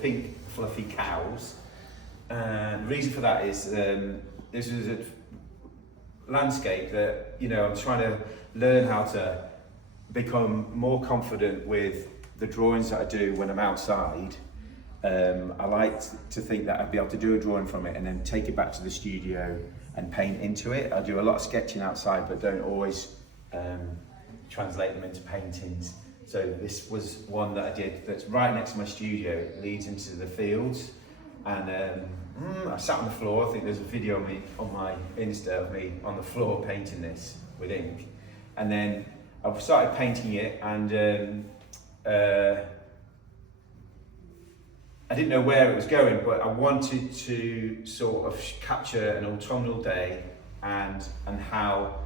pink fluffy cows. And the reason for that is this is a landscape that, you know, I'm trying to learn how to become more confident with the drawings that I do when I'm outside. I like to think that I'd be able to do a drawing from it and then take it back to the studio and paint into it. I do a lot of sketching outside, but don't always translate them into paintings. So this was one that I did that's right next to my studio. It leads into the fields, and I sat on the floor. I think there's a video of me on my Insta of me on the floor painting this with ink, and then I started painting it, and I didn't know where it was going, but I wanted to sort of capture an autumnal day and how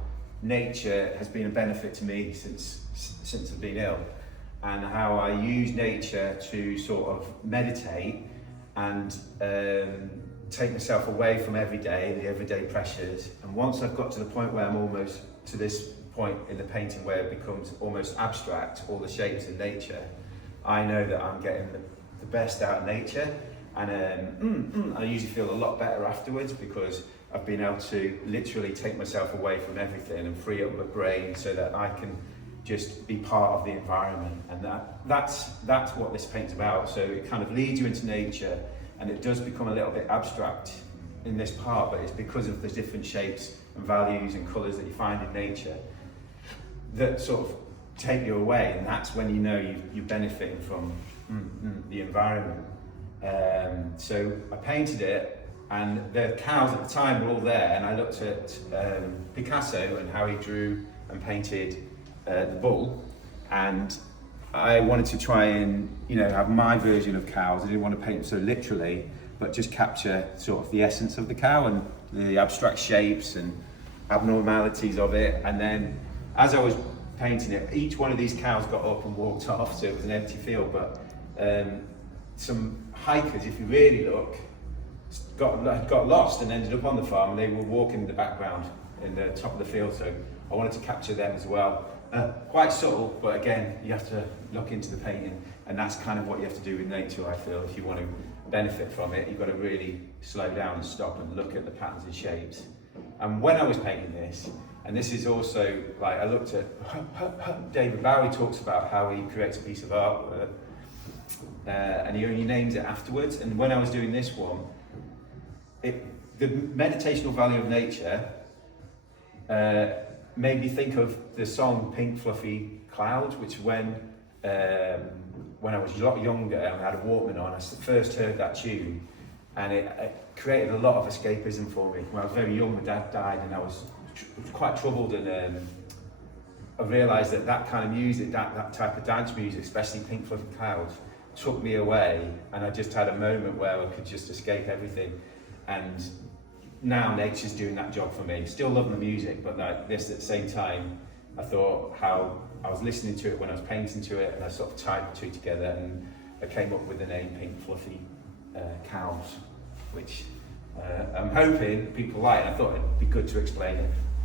nature has been a benefit to me since I've been ill, and how I use nature to sort of meditate and take myself away from the everyday pressures. And once I've got to the point where I'm almost to this point in the painting where it becomes almost abstract, all the shapes in nature, I know that I'm getting the best out of nature, and I usually feel a lot better afterwards because I've been able to literally take myself away from everything and free up my brain so that I can just be part of the environment. And that's what this paint's about. So it kind of leads you into nature, and it does become a little bit abstract in this part, but it's because of the different shapes and values and colours that you find in nature that sort of take you away, and that's when you know you're benefiting from the environment. So I painted it, and the cows at the time were all there, and I looked at Picasso and how he drew and painted the bull, and I wanted to try and, you know, have my version of cows. I didn't want to paint them so literally, but just capture sort of the essence of the cow and the abstract shapes and abnormalities of it. And then as I was painting it, each one of these cows got up and walked off, so it was an empty field, but some hikers, if you really look, got lost and ended up on the farm, and they were walking in the background in the top of the field, so I wanted to capture them as well. Quite subtle, but again, you have to look into the painting, and that's kind of what you have to do with nature, I feel. If you want to benefit from it, you've got to really slow down and stop and look at the patterns and shapes. And when I was painting this, and this is also, like, I looked at, David Bowie talks about how he creates a piece of artwork, and he only names it afterwards. And when I was doing this one, the meditational value of nature made me think of the song Pink Fluffy Clouds, which when I was a lot younger and I had a Walkman on, I first heard that tune, and it created a lot of escapism for me. When I was very young, my dad died, and I was quite troubled, and I realised that kind of music, that type of dance music, especially Pink Fluffy Clouds, took me away, and I just had a moment where I could just escape everything. And now nature's doing that job for me. Still loving the music, but like this at the same time, I thought how I was listening to it when I was painting to it, and I sort of tied the two together, and I came up with the name Pink Fluffy Cows, which I'm hoping people like. I thought it'd be good to explain it.